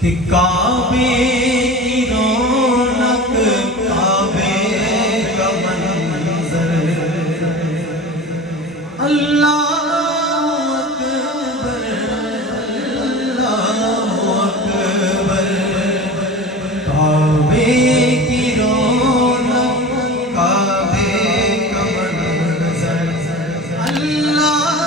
کہ کعبے کی رونق کعبے کا منظر اللہ اکبر اللہ اکبر کعبے کی رونق کعبے کا منظر اللہ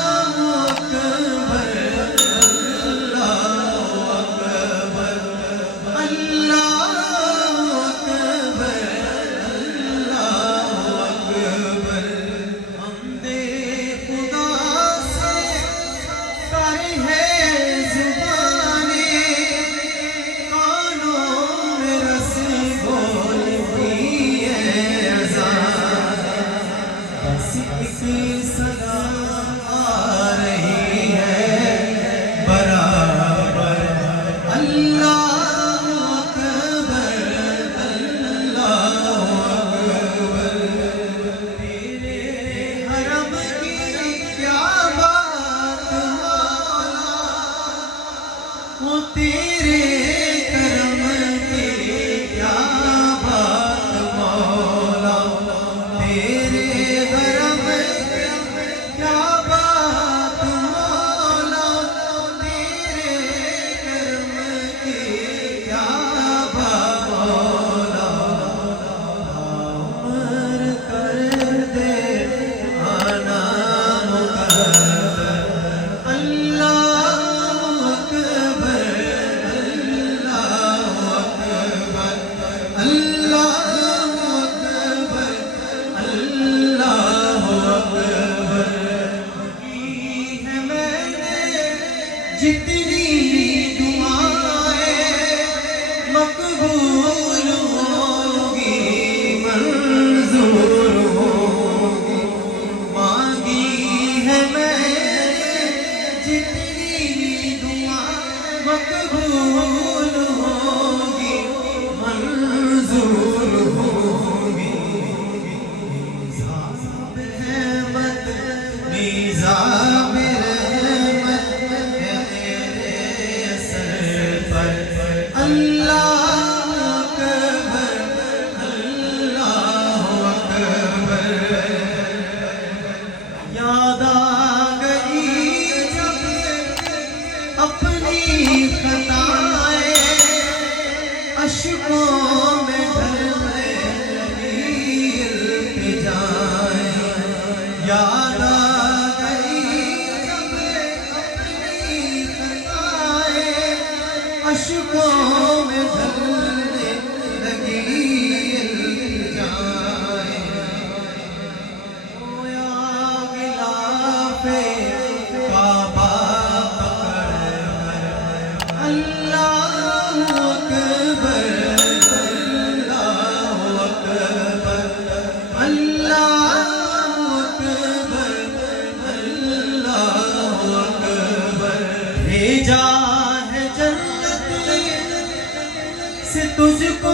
جتنی دعائیں مقبول ہوگی منظور ہوگی مانگی ہے میں جتنی دعائیں مقبول ہوگی منظور ہوگی میزاب رحمت میزاب اپنی خطائیں اشکوں میں ڈھلنے لگی التجائیں یاد آ گئی جب اپنی خطائیں اشکوں میں ڈھلنے لگی التجائیں رویا غلاف کعبہ بھیجا ہے جنت سے تجھ کو